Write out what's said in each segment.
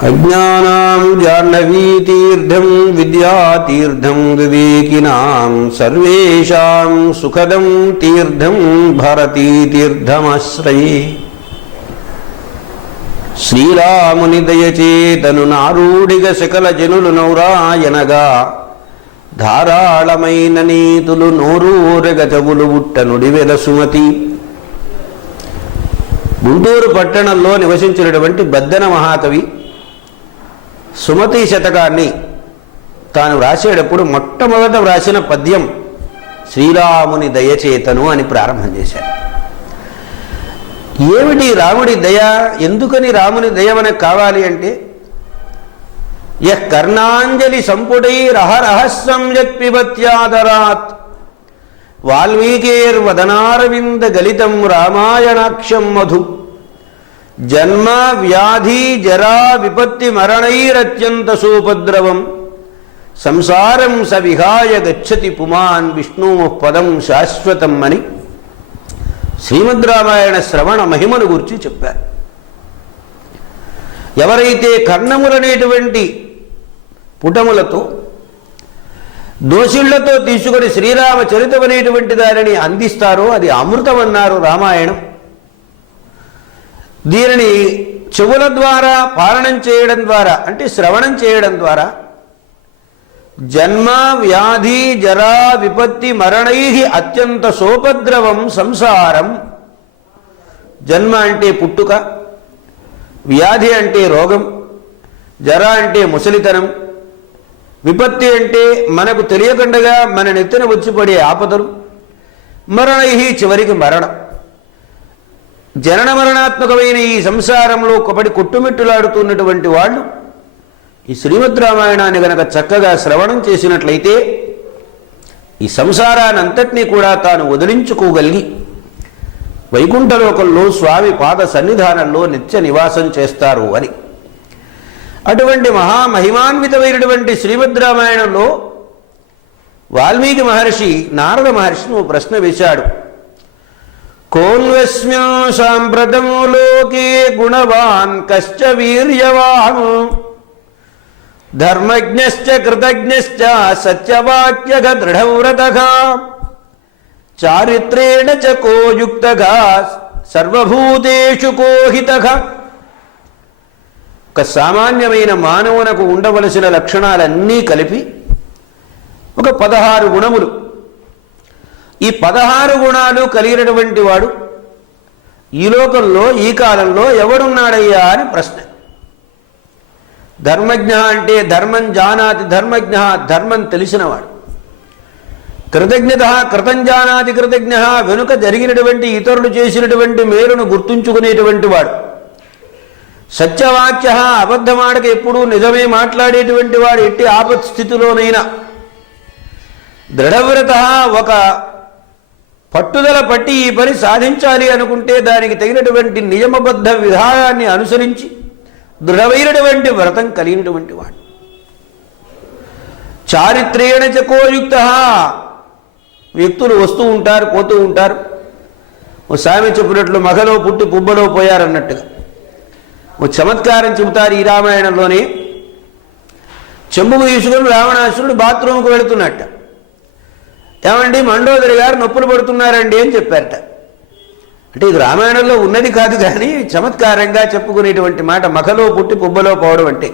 అజ్ఞానాం జాహ్నవీతీర్థం విద్యాతీర్థం వివేకినాం సర్వేషాం సుఖదం తీర్థం భారతీతీర్థమాశ్రయే శ్రీరాముని దయచేతను నారూడిగ సకల జనులు నౌరాయనగా ధారాళమైన నీతులు నోరూరగ చెవులు బుట్ట నుడివెల సుమతి గుంటూరు పట్టణంలో నివసించినటువంటి బద్దన మహాకవి సుమతి శతకాన్ని తాను వ్రాసేటప్పుడు మొట్టమొదట వ్రాసిన పద్యం శ్రీరాముని దయచేతను అని ప్రారంభం చేశారు. ఏమిటి రాముడి దయ? ఎందుకని రాముని దయ మనకు కావాలి అంటే య కర్ణాంజలి సంపుటైరహరహస్రం యత్పిబత్యాదరాత్. వాల్మీకేర్వదనారవింద గలితం రామాయణాక్షం మధు. జన్మ వ్యాధి జరా విపత్తి మరణైరత్యంత సోపద్రవం. సంసారం సవిహాయ గచ్చతి పుమాన్ విష్ణు పదం శాశ్వతం అని శ్రీమద్ రామాయణ శ్రవణ మహిమను గురించి చెప్పారు. ఎవరైతే కర్ణములనేటువంటి పుటములతో దోషుళ్ళతో తీసుకుని శ్రీరామ చరితమనేటువంటి దానిని అందిస్తారో అది అమృతం అన్నారు రామాయణం. దీనిని చెవుల ద్వారా పాలనం చేయడం ద్వారా అంటే శ్రవణం చేయడం ద్వారా జన్మ వ్యాధి జరా విపత్తి మరణై అత్యంత సోపద్రవం సంసారం. జన్మ అంటే పుట్టుక వ్యాధి అంటే రోగం జర అంటే ముసలితనం విపత్తి అంటే మనకు తెలియకుండగా మన నెత్తిన వచ్చి పడే ఆపదలు మరణై చివరికి మరణం. జనన మరణాత్మకమైన ఈ సంసారంలో ఒకపడి కొట్టుమిట్టులాడుతున్నటువంటి వాళ్ళు ఈ శ్రీమద్ రామాయణాన్ని గనక చక్కగా శ్రవణం చేసినట్లయితే ఈ సంసారాన్ని కూడా తాను వదిలించుకోగలిగి వైకుంఠలోకంలో స్వామి పాద సన్నిధానంలో నిత్య నివాసం చేస్తారు అని. అటువంటి మహామహిమాన్వితమైనటువంటి శ్రీమద్ రామాయణంలో వాల్మీకి మహర్షి నారద మహర్షిని ఓ ప్రశ్న వేశాడు. కోన్వస్మ్యో సాంప్రతం లోకే గుణవాన్ కశ్చ వీర్యవాన్ ధర్మజ్ఞశ్చ కృతజ్ఞశ్చ సత్యవాక్యగ దృఢవ్రత చారిత్రేణ చ కోయుక్తగా సర్వభూతేషు కోహిత ఒక సామాన్యమైన మానవునకు ఉండవలసిన లక్షణాలన్నీ కలిపి ఒక పదహారు గుణములు. ఈ పదహారు గుణాలు కలిగినటువంటి వాడు ఈ లోకంలో ఈ కాలంలో ఎవడున్నాడయ్యా అని ప్రశ్న. ధర్మజ్ఞ అంటే ధర్మం జానాతి ధర్మజ్ఞ ధర్మం తెలిసినవాడు. కృతజ్ఞత కృతం జానాతి కృతజ్ఞ వెనుక జరిగినటువంటి ఇతరులు చేసినటువంటి మేలును గుర్తుంచుకునేటువంటి వాడు. సత్యవాక్య అబద్ధమాడక ఎప్పుడూ నిజమే మాట్లాడేటువంటి వాడు ఎట్టి ఆపత్ స్థితిలోనైనా దృఢవ్రత ఒక పట్టుదల పట్టి ఈ పని సాధించాలి అనుకుంటే దానికి తగినటువంటి నియమబద్ధ విధానాన్ని అనుసరించి దృఢమైనటువంటి వ్రతం కలిగినటువంటి వాడు. చారిత్రేణ చకోయుక్త వ్యక్తులు వస్తూ ఉంటారు పోతూ ఉంటారు. ఓ సామె చెప్పినట్లు మగలో పుట్టి పుబ్బలో పోయారన్నట్టుగా. ఓ చమత్కారం చెబుతారు ఈ రామాయణంలోనే. చెంబుకు తీసుకుని రావణాసురుడు బాత్రూమ్కు వెళుతున్నట్టు. ఏమండి మండోదరి గారు నొప్పులు పడుతున్నారండి అని చెప్పారట. అంటే ఇది రామాయణంలో ఉన్నది కాదు కానీ చమత్కారంగా చెప్పుకునేటువంటి మాట మఖలో పుట్టి పుబ్బలో పోవడం అంటే.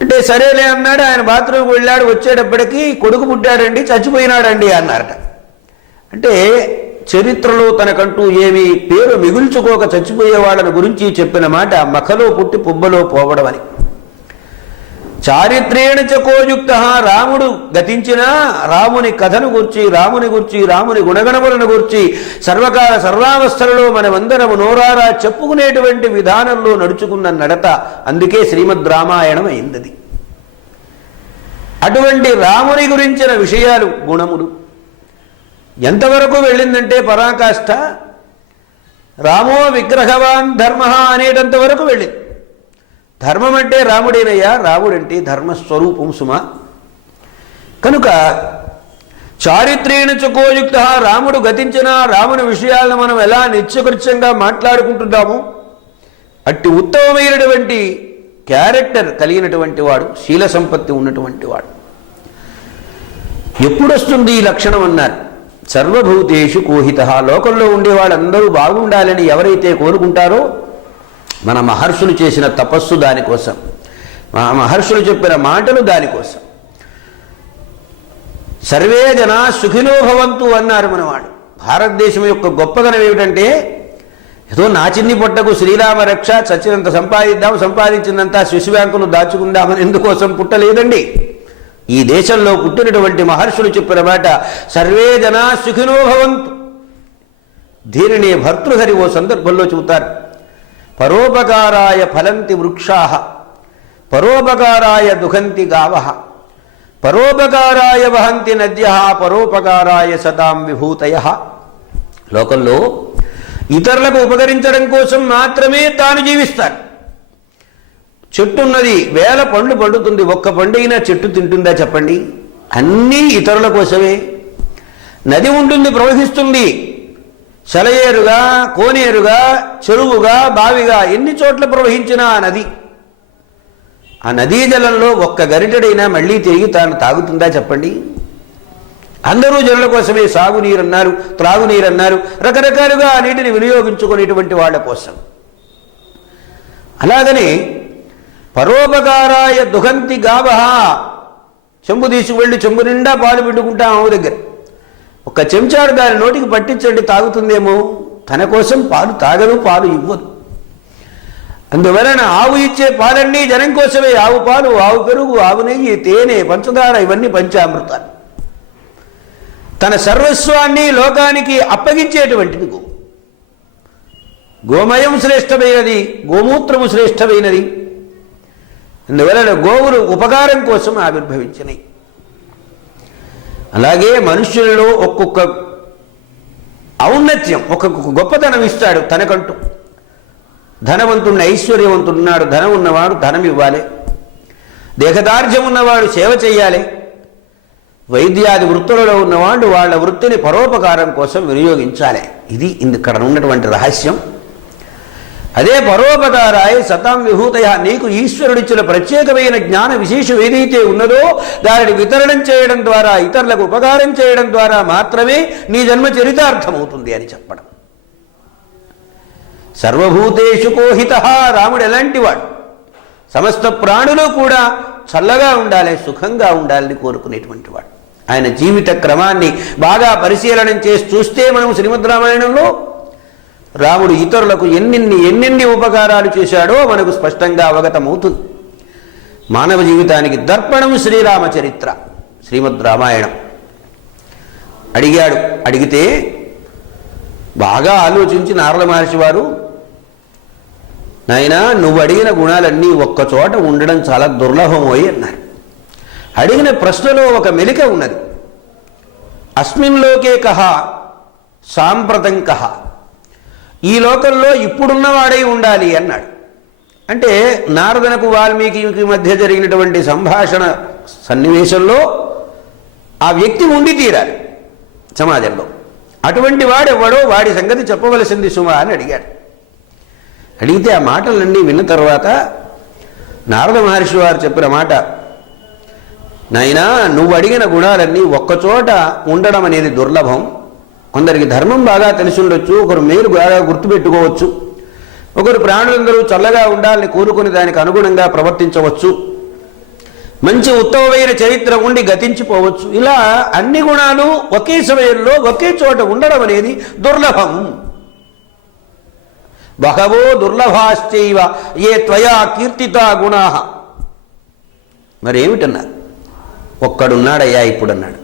అంటే సరేలే అన్నాడు ఆయన బాత్రూమ్కి వెళ్ళాడు వచ్చేటప్పటికి కొడుకు పుట్టాడండి చచ్చిపోయినాడండి అన్నారట. అంటే చరిత్రలో తనకంటూ ఏమి పేరు మిగుల్చుకోక చచ్చిపోయే వాళ్ళని గురించి చెప్పిన మాట మఖలో పుట్టి పుబ్బలో పోవడం అని. చారిత్రేణ చకోయుక్త రాముడు గతించిన రాముని కథను గుర్చి రాముని గుర్చి రాముని గుణగణములను గుర్చి సర్వకాల సర్వావస్థలలో మనమందరము నోరారా చెప్పుకునేటువంటి విధానంలో నడుచుకున్న నడత అందుకే శ్రీమద్ రామాయణం అయిందది. అటువంటి రాముని గురించిన విషయాలు గుణములు. ఎంతవరకు వెళ్ళిందంటే పరాకాష్ఠ రామో విగ్రహవాన్ ధర్మ అనేటంత వరకు వెళ్ళింది. ధర్మం అంటే రాముడేనయ్యా రాముడంటే ధర్మస్వరూపం సుమ. కనుక చారిత్రేణ చుకోయుక్త రాముడు గతించిన రాముని విషయాలను మనం ఎలా నిత్యకృత్యంగా మాట్లాడుకుంటున్నాము? అట్టి ఉత్తమమైనటువంటి క్యారెక్టర్ కలిగినటువంటి వాడు శీల సంపత్తి ఉన్నటువంటి వాడు. ఎప్పుడొస్తుంది ఈ లక్షణం అన్నారు? సర్వభూతేషు కోహిత. లోకంలో ఉండే వాళ్ళందరూ బాగుండాలని ఎవరైతే కోరుకుంటారో మన మహర్షులు చేసిన తపస్సు దానికోసం మా మహర్షులు చెప్పిన మాటలు దానికోసం సర్వే జనా సుఖినో భవంతు అన్నారు మనవాడు. భారతదేశం యొక్క గొప్పదనం ఏమిటంటే ఏదో నాచిన్ని పొట్టకు శ్రీరామ రక్ష చచ్చినంత సంపాదిద్దాం సంపాదించినంత శిశు బ్యాంకులు దాచుకుందామని ఎందుకోసం పుట్టలేదండి. ఈ దేశంలో పుట్టినటువంటి మహర్షులు చెప్పిన మాట సర్వే జనా సుఖినో భవంతు. దీనిని భర్తృహరి ఓ సందర్భంలో చెబుతారు. పరోపకారాయ ఫలంతి వృక్షా పరోపకారాయ దుహంతి గావ పరోపకారాయ వహంతి నద్య పరోపకారాయ సతాం విభూతయ. లోకంలో ఇతరులకు ఉపకరించడం కోసం మాత్రమే తాను జీవిస్తాడు. చెట్టు ఉన్నది వేల పండ్లు పండుతుంది ఒక్క పండుగినా చెట్టు తింటుందా చెప్పండి? అన్నీ ఇతరుల కోసమే. నది ఉంటుంది ప్రవహిస్తుంది. సెలయేరుగా కోనేరుగా చెరువుగా బావిగా ఎన్ని చోట్ల ప్రవహించినా ఆ నది. ఆ నదీ జలంలో ఒక్క గరిటెడైనా మళ్ళీ తిరిగి తాను తాగుతుందా చెప్పండి? అందరూ జనుల కోసమే సాగునీరు అన్నారు త్రాగునీరు అన్నారు రకరకాలుగా ఆ నీటిని వినియోగించుకునేటువంటి వాళ్ళ కోసం. అలాగనే పరోపకారాయ దుహంతి గావహ. చెంబు తీసుకువెళ్ళి చెంబు నిండా పాలు పెట్టుకుంటాం ఆవు దగ్గర. ఒక చెంచాడు దాని నోటికి పట్టించండి తాగుతుందేమో. తన కోసం పాలు తాగదు పాలు ఇవ్వదు. అందువలన ఆవు ఇచ్చే పాలన్నీ జనం కోసమే. ఆవు పాలు ఆవు పెరుగు ఆవు నెయ్యి తేనె పంచదార ఇవన్నీ పంచామృతాలు. తన సర్వస్వాన్ని లోకానికి అప్పగించేటువంటిది గో. గోమయం శ్రేష్టమైనది గోమూత్రము శ్రేష్టమైనది. అందువలన గోవులు ఉపకారం కోసం ఆవిర్భవించినాయి అలాగే మనుష్యులలో ఒక్కొక్క ఔన్నత్యం ఒక్కొక్క గొప్పతనం ఇస్తాడు తనకంటూ. ధనవంతుడిని ఐశ్వర్యవంతుడున్నాడు ధనం ఉన్నవాడు ధనం ఇవ్వాలి దేహదార్ఢ్యం ఉన్నవాడు సేవ చేయాలి వైద్యాది వృత్తులలో ఉన్నవాడు వాళ్ళ వృత్తిని పరోపకారం కోసం వినియోగించాలి. ఇది ఇక్కడ ఉన్నటువంటి రహస్యం. అదే పరోపకారాయ సతాం విభూతయ నీకు ఈశ్వరుడిచ్చిన ప్రత్యేకమైన జ్ఞాన విశేషం ఏదైతే ఉన్నదో దానిని వితరణం చేయడం ద్వారా ఇతరులకు ఉపకారం చేయడం ద్వారా మాత్రమే నీ జన్మ చరితార్థమవుతుంది అని చెప్పడం. సర్వభూతేషు కోహిత. రాముడు ఎలాంటి వాడు? సమస్త ప్రాణులు కూడా చల్లగా ఉండాలి సుఖంగా ఉండాలని కోరుకునేటువంటి వాడు. ఆయన జీవిత క్రమాన్ని బాగా పరిశీలనం చేసి చూస్తే మనం శ్రీమద్ రామాయణంలో రాముడు ఇతరులకు ఎన్నెన్ని ఎన్నెన్ని ఉపకారాలు చేశాడో మనకు స్పష్టంగా అవగతమవుతుంది. మానవ జీవితానికి దర్పణం శ్రీరామచరిత్ర శ్రీమద్ రామాయణం. అడిగాడు అడిగితే బాగా ఆలోచించి నారద మహర్షి వారు నాయనా నువ్వు అడిగిన గుణాలన్నీ ఒక్కచోట ఉండడం చాలా దుర్లభమోయి అన్నారు. అడిగిన ప్రశ్నలో ఒక మెలిక ఉన్నది. అస్మిన్లోకే కహ సాంప్రతం కహ ఈ లోకంలో ఇప్పుడున్నవాడై ఉండాలి అన్నాడు. అంటే నారదనకు వాల్మీకి మధ్య జరిగినటువంటి సంభాషణ సన్నివేశంలో ఆ వ్యక్తి ఉండి తీరాలి సమాజంలో. అటువంటి వాడెవడో వాడి సంగతి చెప్పవలసింది సుమా అని అడిగాడు. అడిగితే ఆ మాటలన్నీ విన్న తర్వాత నారద మహర్షి వారు చెప్పిన మాట నాయనా నువ్వు అడిగిన గుణాలన్నీ ఒక్కచోట ఉండడం అనేది దుర్లభం. కొందరికి ధర్మం బాగా తెలిసి ఉండొచ్చు ఒకరు మేలు బాగా గుర్తుపెట్టుకోవచ్చు. ఒకరు ప్రాణులందరూ చల్లగా ఉండాలని కోరుకుని దానికి అనుగుణంగా ప్రవర్తించవచ్చు. మంచి ఉత్తమమైన చరిత్ర ఉండి గతించిపోవచ్చు. ఇలా అన్ని గుణాలు ఒకే సమయంలో ఒకే చోట ఉండడం అనేది దుర్లభం. బహవో దుర్లభాశ్చైవ ఏ త్వయా కీర్తితా గుణా. మరేమిటన్నారు? ఒక్కడున్నాడయ్యా ఇప్పుడన్నాడు. అన్నాడు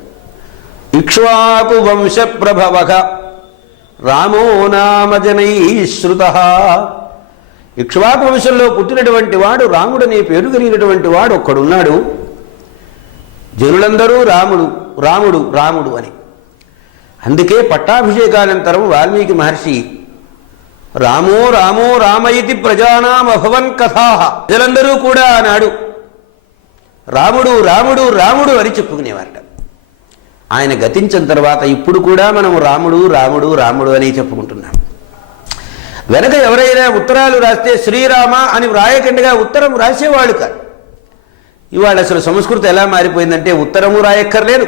వంశ ప్రభవక రామో నామజనై శ్రుత. ఇక్ష్వాకు వంశంలో పుట్టినటువంటి వాడు రాముడనే పేరు కలిగినటువంటి వాడు ఒక్కడున్నాడు. జనులందరూ రాముడు రాముడు రాముడు అని. అందుకే పట్టాభిషేకానంతరం వాల్మీకి మహర్షి రామో రామో రామయితి ప్రజానామభవన్ కథా ప్రజలందరూ కూడా అన్నాడు రాముడు రాముడు రాముడు అని చెప్పుకునేవారట. ఆయన గతించిన తర్వాత ఇప్పుడు కూడా మనం రాముడు రాముడు రాముడు అని చెప్పుకుంటున్నాం. వెనక ఎవరైనా ఉత్తరాలు రాస్తే శ్రీరామ అని వ్రాయకుండా ఉత్తరం రాసేవాళ్ళు కాదు. ఇవాళ అసలు సంస్కృతి ఎలా మారిపోయిందంటే ఉత్తరము రాయక్కర్లేదు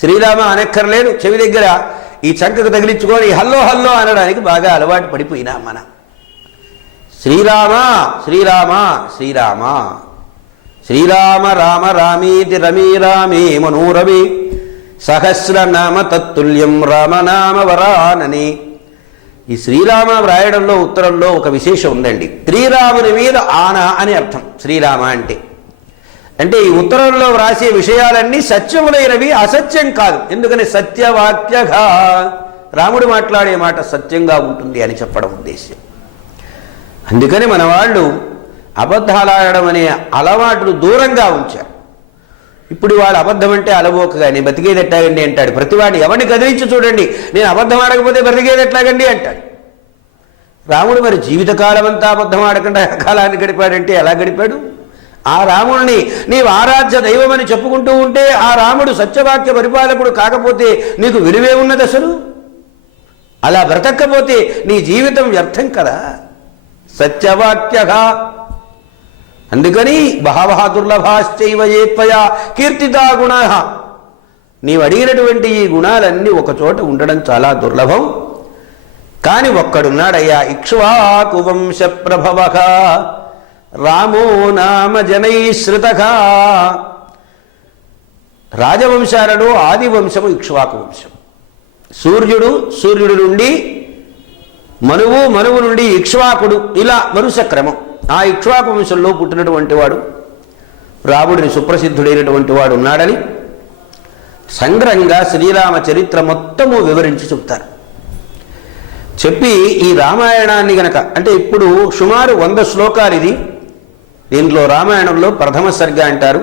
శ్రీరామ అనక్కర్లేదు. చెవి దగ్గర ఈ చంకకు తగిలించుకొని హల్లో హల్లో అనడానికి బాగా అలవాటు పడిపోయినా మన. శ్రీరామ శ్రీరామ శ్రీరామ. శ్రీరామ రామ రామీతి రమీ రామే మనోరమే. సహస్రనామ తత్తుల్యం రామనామ వరానని ఈ శ్రీరామ వ్రాయడంలో ఉత్తరంలో ఒక విశేషం ఉందండి. శ్రీరాముని మీద ఆన అని అర్థం శ్రీరామ అంటే. అంటే ఈ ఉత్తరంలో వ్రాసే విషయాలన్నీ సత్యములైనవి అసత్యం కాదు. ఎందుకని? సత్యవాక్యగా రాముడు మాట్లాడే మాట సత్యంగా ఉంటుంది అని చెప్పడం ఉద్దేశ్యం. అందుకని మన వాళ్ళు అబద్ధాలాడడం అనే అలవాటును దూరంగా ఉంచారు. ఇప్పుడు వాడు అబద్ధం అంటే అలవోకగా నేను బతికేది ఎట్లాగండి అంటాడు. ప్రతివాడిని ఎవరిని కదిలించి చూడండి. నేను అబద్ధం ఆడకపోతే బ్రతికేది ఎట్లాగండి అంటాడు. రాముడు మరి జీవితకాలం అంతా అబద్ధం ఆడకుండా కాలాన్ని గడిపాడంటే ఎలా గడిపాడు? ఆ రాముడిని నీవు ఆరాధ్య దైవమని చెప్పుకుంటూ ఉంటే ఆ రాముడు సత్యవాక్య పరిపాలకుడు కాకపోతే నీకు విలువే ఉన్నది అసలు? అలా బ్రతక్కపోతే నీ జీవితం వ్యర్థం కదా. సత్యవాక్యగా అందుకని బహవహ దుర్లభాశ్చైవేత్వయ కీర్తితా గుణ. నీవు అడిగినటువంటి ఈ గుణాలన్నీ ఒకచోట ఉండడం చాలా దుర్లభం. కాని ఒక్కడున్నాడయ్యా ఇక్ష్వాకు వంశ ప్రభవ. రామో నామ జనైశ్రుత రాజవంశాలలో ఆది వంశము ఇక్ష్వాకు వంశం సూర్యుడు సూర్యుడి నుండి మనువు మనువు నుండి ఇక్ష్వాకుడు ఇలా వరుస క్రమం ఆ ఇక్ష్వాకు వంశంలో పుట్టినటువంటి వాడు రాముడిని సుప్రసిద్ధుడైనటువంటి వాడు ఉన్నాడని సంగ్రహంగా శ్రీరామ చరిత్ర మొత్తము వివరించి చెబుతారు. చెప్పి ఈ రామాయణాన్ని గనక అంటే ఇప్పుడు సుమారు వంద శ్లోకాలు ఇది దీంట్లో రామాయణంలో ప్రథమ సర్గ అంటారు.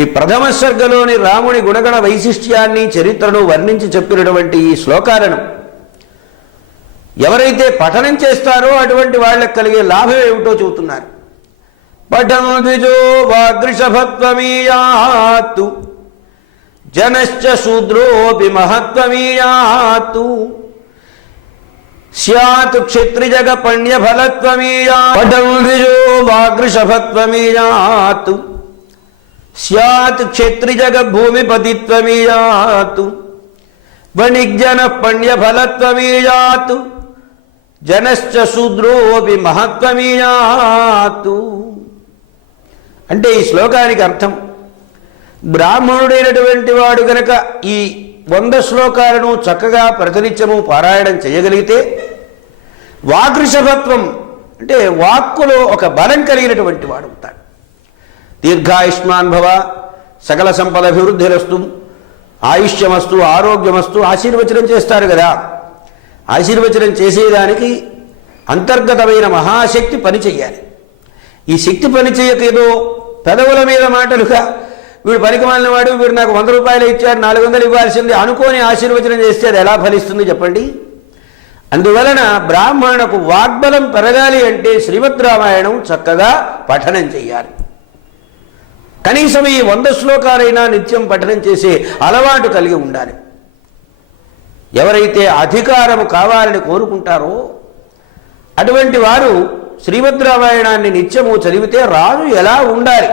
ఈ ప్రథమ సర్గలోని రాముని గుణగణ వైశిష్ట్యాన్ని చరిత్రను వర్ణించి చెప్పినటువంటి ఈ శ్లోకాలను ఎవరైతే పఠనం చేస్తారో అటువంటి వాళ్ళకి కలిగే లాభం ఏమిటో చెబుతున్నారు పఠను ద్విజో వాగృషభత్వమీయాత్తు జనశ్చ శూద్రోపి మహత్వమీయాత్తు స్యాత్ క్షత్రిజగ పణ్యఫలత్వమీయా ఫలత్వమీయా ద్విజో వాగృషభత్వమీయాత్తు స్యాత్ క్షత్రిజగ భూమిపతిత్వమీయాత్తు వణిజ్జన పణ్యఫలత్వమీయాత్తు జనశ్చ శూద్రోపి మహత్వమీయాతు అంటే ఈ శ్లోకానికి అర్థం బ్రాహ్మణుడైనటువంటి వాడు గనక ఈ వంద శ్లోకాలను చక్కగా ప్రతినిత్యము పారాయణం చేయగలిగితే వాగృషభత్వం అంటే వాక్కులో ఒక బలం కలిగినటువంటి వాడు అవుతాడు. దీర్ఘాయుష్మాన్ భవ సకల సంపద అభివృద్ధిరస్తు ఆయుష్యమస్తు ఆరోగ్యమస్తు ఆశీర్వచనం చేస్తారు కదా. ఆశీర్వచనం చేసేదానికి అంతర్గతమైన మహాశక్తి పనిచేయాలి ఈ శక్తి పనిచేయక ఏదో పెదవుల మీద మాటలుగా వీడు పనికి మాలిన వాడు వీడు నాకు వంద రూపాయలు ఇచ్చాడు నాలుగు వందలు ఇవ్వాల్సింది అనుకోని ఆశీర్వచనం చేస్తే అది ఎలా ఫలిస్తుంది చెప్పండి? అందువలన బ్రాహ్మణకు వాగ్బలం పెరగాలి అంటే శ్రీమద్ రామాయణం చక్కగా పఠనం చేయాలి కనీసం ఈ వంద శ్లోకాలైనా నిత్యం పఠనం చేసే అలవాటు కలిగి ఉండాలి. ఎవరైతే అధికారము కావాలని కోరుకుంటారో అటువంటి వారు శ్రీమద్ రామాయణాన్ని నిత్యము చదివితే రాజు ఎలా ఉండాలి?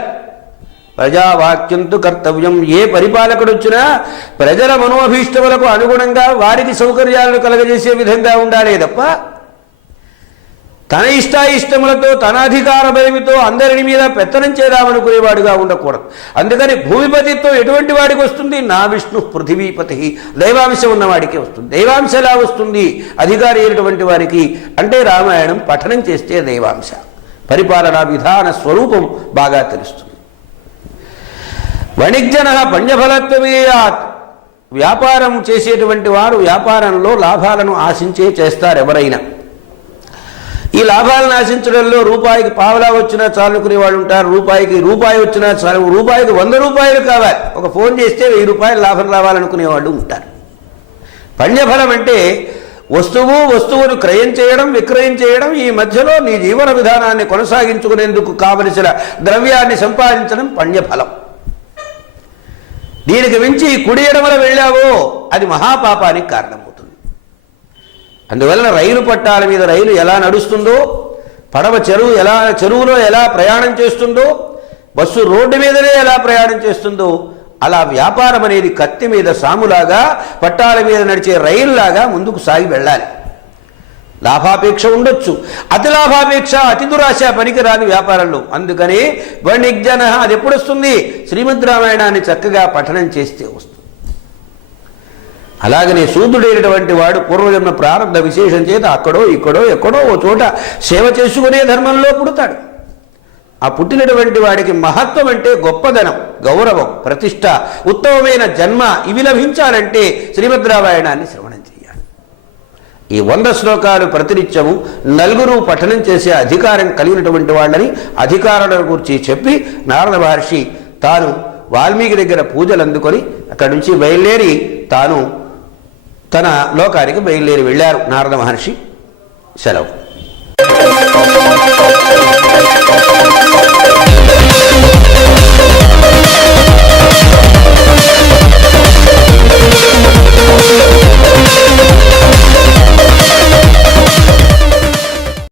ప్రజావాక్యంతు కర్తవ్యం. ఏ పరిపాలకుడు వచ్చినా ప్రజల మనోభీష్టములకు అనుగుణంగా వారికి సౌకర్యాలను కలగజేసే విధంగా ఉండాలే తప్ప తన ఇష్టాయిష్టములతో తన అధికార బలమితో అందరిని మీద పెత్తనం చేద్దామనుకునేవాడుగా ఉండకూడదు. అందుకని భూమిపతిత్వం ఎటువంటి వాడికి వస్తుంది? నా విష్ణు పృథివీపతి. దైవాంశం ఉన్నవాడికి వస్తుంది. దైవాంశ ఎలా వస్తుంది? అధికారి అయినటువంటి వారికి అంటే రామాయణం పఠనం చేస్తే దైవాంశ. పరిపాలనా విధాన స్వరూపం బాగా తెలుస్తుంది. వణిజ్జన పంచఫలత్వమేయాత్ వ్యాపారం చేసేటువంటి వారు వ్యాపారంలో లాభాలను ఆశించే చేస్తారు ఎవరైనా ఈ లాభాలను ఆశించడంలో రూపాయికి పావలా వచ్చినా చాలుకునే వాళ్ళు ఉంటారు. రూపాయికి రూపాయి వచ్చినా చాలు. రూపాయికి వంద రూపాయలు కావాలి. ఒక ఫోన్ చేస్తే వెయ్యి రూపాయలు లాభం రావాలనుకునే వాళ్ళు ఉంటారు. పణ్యఫలం అంటే వస్తువు వస్తువును క్రయం చేయడం విక్రయం చేయడం ఈ మధ్యలో నీ జీవన విధానాన్ని కొనసాగించుకునేందుకు కావలసిన ద్రవ్యాన్ని సంపాదించడం పణ్యఫలం దీనికి మించి కుడి ఎడమల వెళ్ళావో అది మహాపాపానికి కారణం అందువలన రైలు పట్టాల మీద రైలు ఎలా నడుస్తుందో పడవ చెరువు ఎలా చెరువులో ఎలా ప్రయాణం చేస్తుందో బస్సు రోడ్డు మీదనే ఎలా ప్రయాణం చేస్తుందో అలా వ్యాపారం అనేది కత్తి మీద సాములాగా పట్టాల మీద నడిచే రైలులాగా ముందుకు సాగి వెళ్ళాలి. లాభాపేక్ష ఉండొచ్చు. అతి లాభాపేక్ష అతి దురాశ పనికిరాని వ్యాపారంలో. అందుకని వణిజ్ఞన అది ఎప్పుడు వస్తుంది? శ్రీమద్ రామాయణాన్ని చక్కగా పఠనం చేస్తే వస్తుంది. అలాగనే శూద్రుడైనటువంటి వాడు పూర్వజన్మ ప్రారంభ విశేషం చేత అక్కడో ఇక్కడో ఎక్కడో ఓ చోట సేవ చేసుకునే ధర్మంలో పుడతాడు. ఆ పుట్టినటువంటి వాడికి మహత్వం అంటే గొప్పదనం గౌరవం ప్రతిష్ట ఉత్తమమైన జన్మ ఇవి లభించాలంటే శ్రీమద్ రామాయణాన్ని శ్రవణం చేయాలి. ఈ వంద శ్లోకాలు ప్రతినిత్యము నలుగురు పఠనం చేసే అధికారం కలిగినటువంటి వాళ్ళని అధికారుల గురించి చెప్పి నారద మహర్షి తాను వాల్మీకి దగ్గర పూజలు అందుకొని అక్కడి నుంచి బయలుదేరి తాను తన లోకానికి బయలుదేరి వెళ్ళారు నారద మహర్షి. సెలవు.